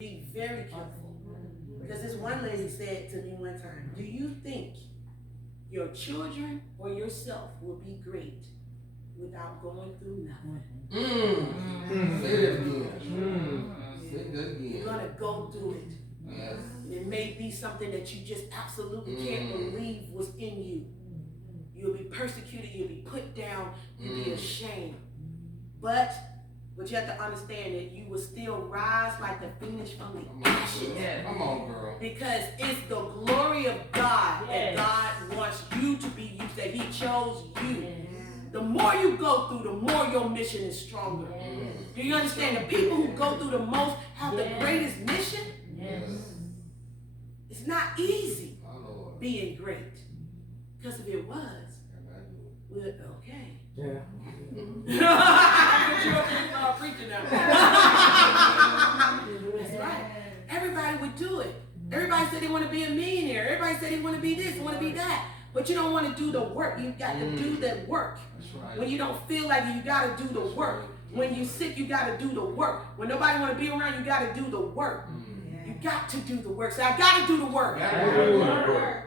Be very careful. Because this one lady said to me one time, do you think your children or yourself will be great without going through nothing? Say that again. Say that again. You're going to go through it. Yes. It may be something that you just absolutely can't believe was in you. You'll be persecuted, you'll be put down, you'll be ashamed. But you have to understand that you will still rise like the phoenix from the ashes. Come on, girl. Because it's the glory of God that God wants you to be used, that He chose you. The more you go through, the more your mission is stronger. Do you understand? The people who go through the most have the greatest mission. It's not easy being great. Because if it was, well, okay. Yeah. You're preaching now. That's right. Everybody would do it. Everybody said they want to be a millionaire. Everybody said they want to be this, they want to be that. But you don't want to do the work. You've got to do the work. That's right. When you don't feel like it, you got to do the work. When you're sick, you got to do the work. When nobody want to be around, you got to do the work. You got to do the work. So I got to do the work.